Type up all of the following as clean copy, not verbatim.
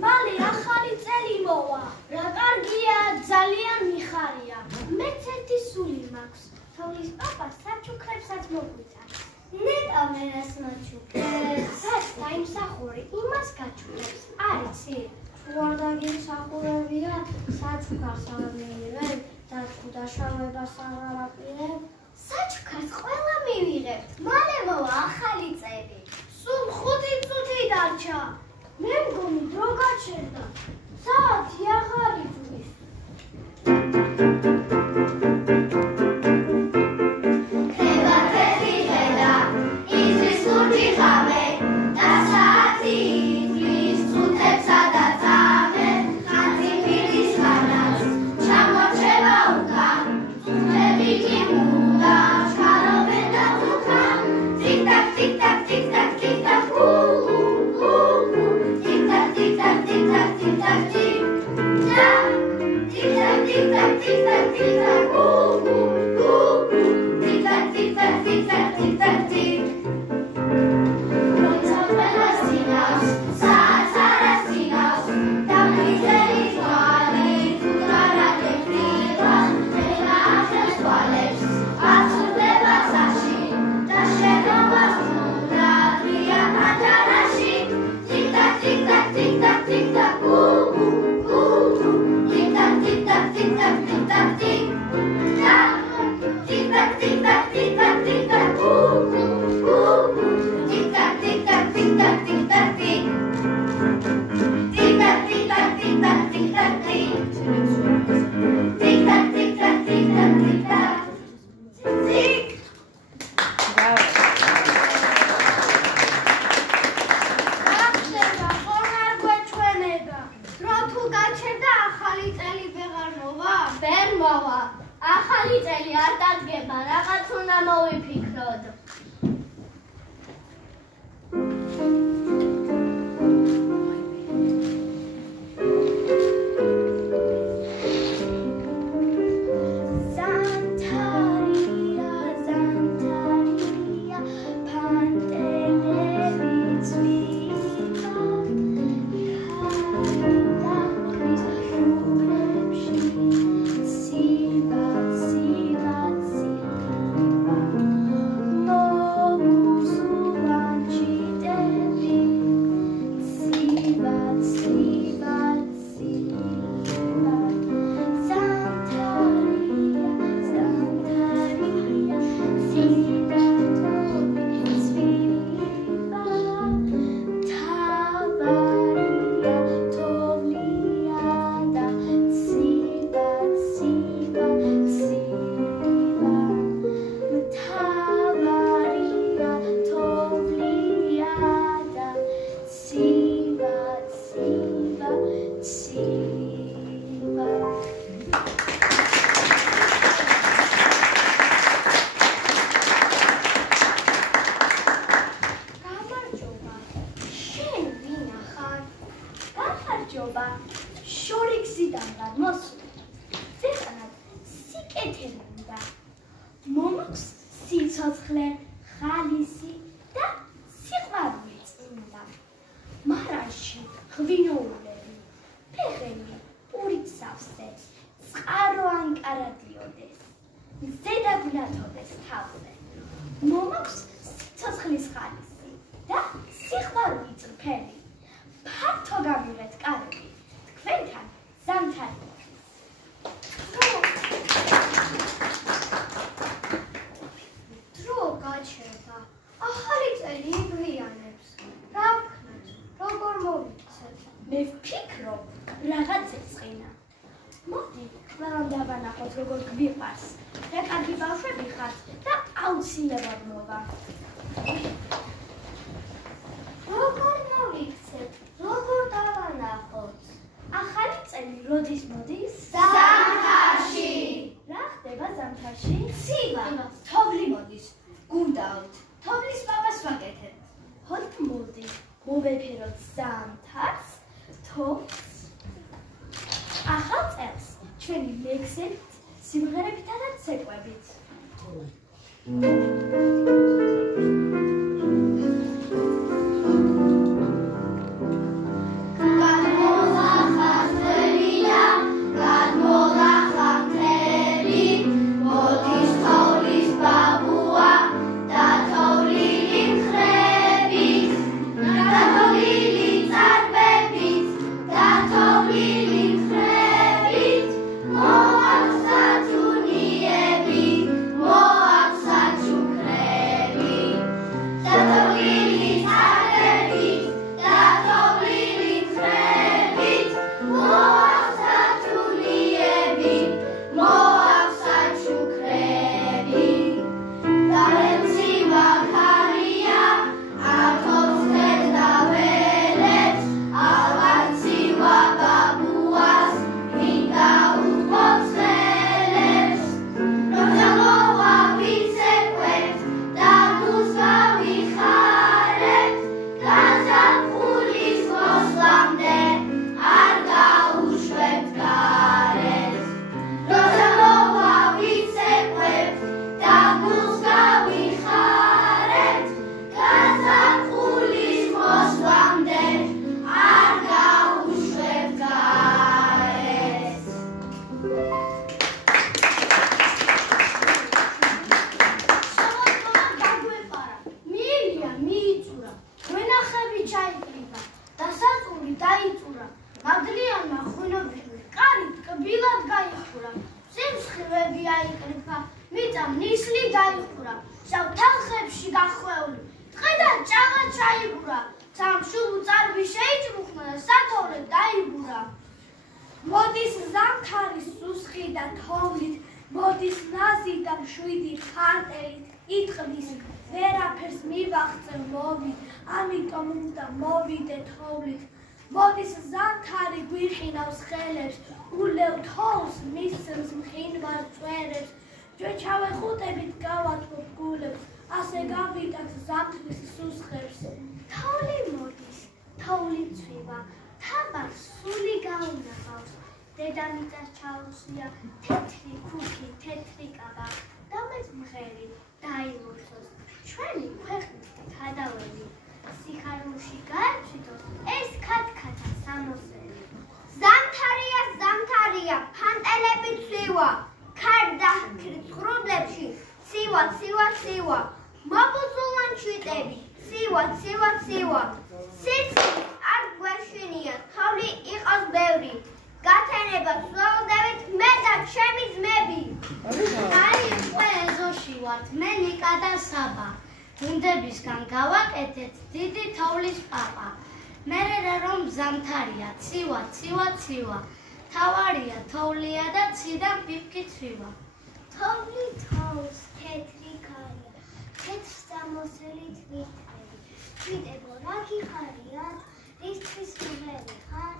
მალე ახალი წელი მოვა. რა კარგია, ძალიან მიხარია. მეც ერთი სული მაქვს. თოვლის პაპა საჩუქრებსაც მოგვიწევს. ნეტა მერას მაჩუქრებს. რაც დაიმსახური, იმას გაჩუქრებს. არიცი? თუ არ დაგიმსახურებია, საჩუქარს არ მივიღებ და თუ დაშავებას არ ავაპირებ. საჩუქარს ყველა მივიღებთ. მალე მოვა ახალი წელი. სულ 5 წუთი დარჩა. მე მგონი დრო გაჩერდა. საათი აღარ იწვის. ახალი წელი არ დადგება, რაღაც უნდა მოვიფიქროთ. Come on. დაიხურა, შავ თალხებში გახვეული, დღიდან ჭამა ჩაიბურა, სამშუბლ წარბი შეიჭრუხნა და სათორე დაიბურა. მოდის ზამთარი სუსხი და თოვლით, მოდის ნაზი და მშვიდი ხარტელით, იტყვის ვერაფერს მივაღწევ მოვით, ამიტომ უნდა მოვიდე თოვლით. მოდის ზამთარი გვიყინავს ხელებს, ულევ თოვლს მისცემს მყინვარ წვერებს, ჩვეჩავეხუტებით გავათმობ გულებს, ასე გავიტანთ ზამთრის სუსხებს. თოვლი მოდის, თოვლი ცვივა, თაბას სული გაუნახავს, დედამიწას ჩაუსვია თეთრი ქუქი, თეთრი კაბა, დამეც მღერი დაიმორსოს, ჩვენი ქვეყნის თადაველი, სიხარულში გაეჩვიდოს ეს ქათქათა სამოსელი. ზამთარია, ზამთარია, ფანტელები ცვივა, ქარდაჰქრით ღრუბლებში, ცივა, ცივა, ცივა, მობუზულან ჩიტები, ცივა, ცივა, ცივა, სიცხის არ გვეშინია, თოვლი იყოს ბევრი, გათენებას ველოდებით მე და ჩემი ძმები. აი, უკვე ეზოში ვართ, მე ნიკა და საბა, გუნდებისგან გავაკეთეთ დიდი თოვლის პაპა. მერე რომ ზამთარია, ცივა, ცივა, ცივა, თავარია, თოვლია და ციდან ფიფქი ცვივა. თოვლი თოვს, თეთრი ქარია, თეთრ სამოსელით ვირთმები, ჩვიდებო რა გიხარიათ, რისთვის მღერი ხარ,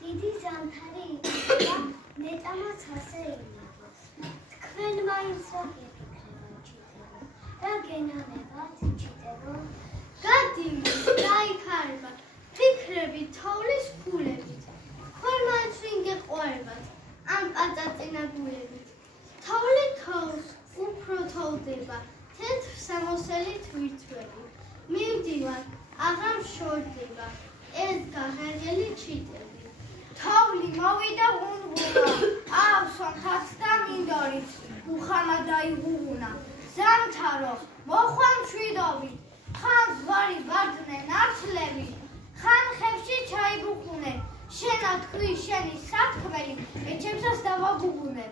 დიდი ზამთარი იქნება, მეტამაც ასე იმებას. თქვენ მაინც რა გეფიქრებათ ჩიტებო, რა გენანებათ ჩიტებო? გადიმო, დაიქარება, ფიქრები თოვლის ფულებით, ხოლმე ვინ გეყვარებათ, ამ პაწაწინაგულებით. თოვლი თოვს, უფრო თოვდება, თეთრ სამოსელით ვირთვები. მივდივარ, აღარ შორდება, ეს გაღერგელი ჩიტები. თოვლი მოვიდა ღუნღუნა, ავსო ხაც და მინდორით, უხამა დაიღუღუნა. ზამთარო, მოხვა მშვიდობით, ხან ზვარი ვარდნენ აცლები, ხან ხევში ჩაიბუხუნე, შენა თქვი შენი სათქმელი, ეჩემსას დავაგუგუნე.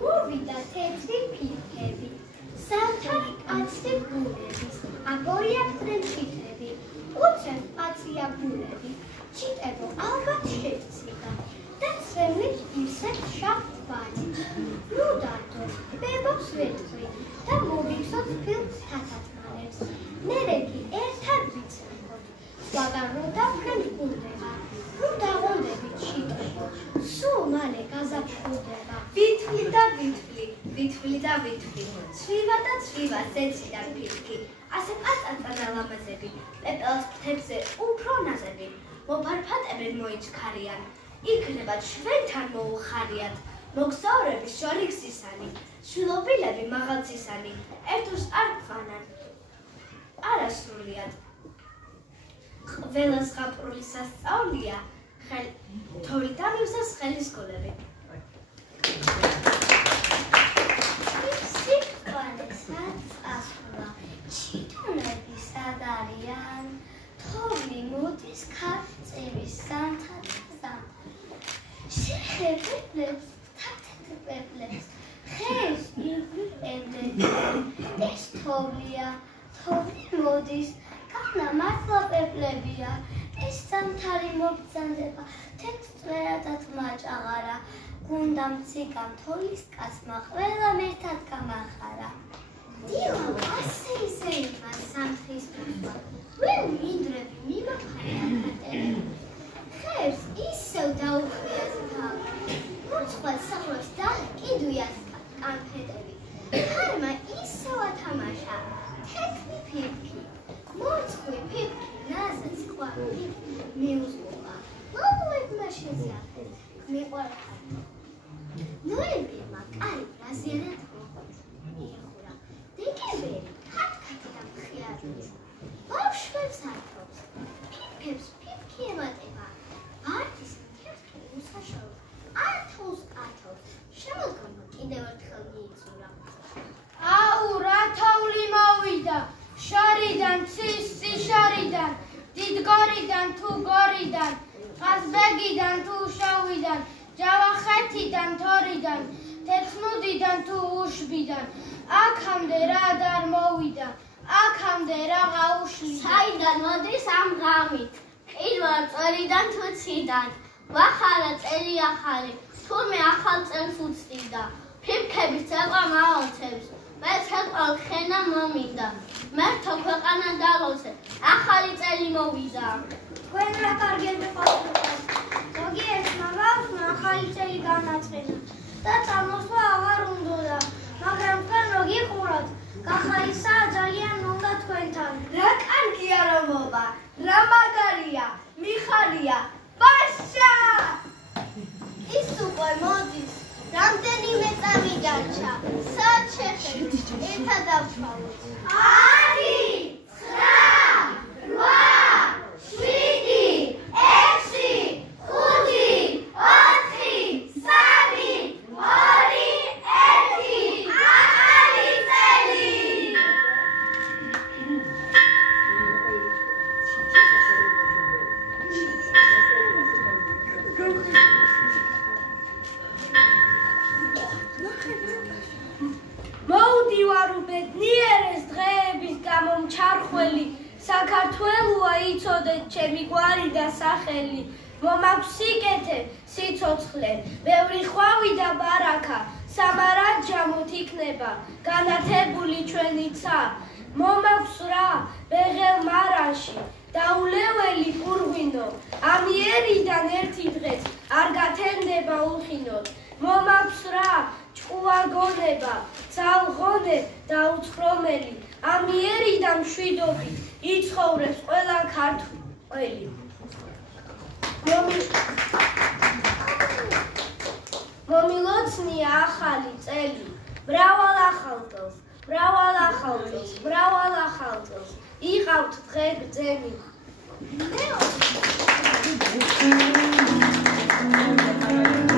მოვიდა თეთრი ფირფები, ზამთარი კაცი გულების, აგორია ფრენჩიტები, უცებ პაცია გულები, ჩიტებო ალბათ შეციდა და ცრემლით ისეთ შავთვანი. ნუ დარდო, ბებობს ვეთქვი და მოვიქცოთ ფილმს თათათმანებს. მერე კი ერთად ვიცრებოთ, სხვაგან რო დავფრენდგუნდება, რომ დაღონდებით შიტყებო, სულ მალე გაზაფხულდება. ვითვლი და ვითვლი, ვითვლი და ვითვლი, ცვივა და ცვივა ზეციდან ფირქი. ასე პაწაწანა ლამაზები, პეპელს ფრთებზე უფრო ნაზები, მოფარფატებენ მოიჩქარიან, იქნება ჩვენთან მოუხარიათ, მოგზაურების შორიგზისანი, შვილობილები მაღალცისანი, ერთურს არ გვანან, არასრულიად. ყველა ზღაპრული სასწაულია, თოვლი დამივსას ხელის გოლები. სიყვარულსაც ასვლა, ჩიტუნები სად არიან, თოვლი მოდის ქარწევის ზამთარ. შეხებებს, თათეთბებს, ხეს იღებენ, ეს თოვლია, თოვლი მოდის, განა მართლა პეპლებია, ეს ზამთარი მოგზანდება, თეთრად მაჭაღარა, გუნდა მციგან თოვლის კაცმა ყველა ერთად გამახარა. დილა ასე ისე იყო სამთრის ფეხვა, ველო მინდრები მიმოხარა ხატერები. ხეებს ისევ დაუხვიათ თავი, მუცხვად სახლებს დაჰკიდვიათ კანფეტები. ხარმა ისევ ათამაშა, თეთრი ფიფქი, მუცხვი ფიფქი, ნაზი სხვა ფიფქი მიუძღვა. ლოლოებმა შეზიახეს, მიყვარხარ. ნოემბერმა კარი რაზიანად მიეხურა. დეკემბერი ქათქათი და მხიარული. ბავშვებს ართობს, ფიფქებს ფიფქი ემატება. ვარდის მთევსკი უსაშაოდ, ართავს ართავს. შემოდგომა კიდევ ერთხელ მიიწურა. აუ, რა თოვლი მოვიდა, შორიდან, ცის წიშორიდან, დიდგორიდან თუ გორიდან, ყაზბეგიდან თუ შავიდან, ჯავახეთიდან, თორიდან, თეთნუდიდან თუ უშბიდან, აქამდე რა არ მოვიდა, აქამდე რაღა უშლიდა. საიდან მოდის ამ ღამით, პირველ წელიდან თუ ციდან, ვახარა წელი ახალი, თურმე ახალ წელს უცდიდა. ფიფქების ცეკვა მაოცებს, მე ცეკვა ხენა მომინდა, მერთო ქვეყანა დალოცე, ახალი წელი მოვიდა. თქვენ რა კარგები ყოფილიყავთ, ზოგიერთმა ბავშვმა ახალი წელი განაწყენა და წამოსვლა აღარ უნდოდა, მაგრამ თქვენ რო გიყუროთ, გახალისაა ძალიან უნდა თქვენთან. რა კარგია რომ მოვა, რა მაგარია, მიხარია, ბაშა! ის უკვე მოდის, რამდენიმე წამი განჩა, სად შეხებთ, ერთად დავთვალოთ. 10, 9, 8, 7, 6, 5, 4, 3, 2, 1, ახალი წელი! მოვდივარ უბედნიერეს დღეების გამო მჩარხველი, საქართველოა იცოდეთ ჩემი გვარი და სახელი, მომაქვს სიკეთე, სიცოცხლე, ბევრი ხვავი და ბარაქა, სამარადჯამოთ იქნება განათებული ჩვენი ცა, მომაქვს რა ბეღელ მარანში, დაულეველი პურღვინო, ამიერიდან ერთი დღეს არ გათენდება უხინოთ, მომაქვს რა ჭკუა გონება, ძალღონე და უცხრომელი, ამიერიდან მშვიდობით იცხოვრებს ყველა ქართველი. მომილოცნია ახალი წელი, მრავალ ახალ წელს, იყავთ დღე გრძელი. მე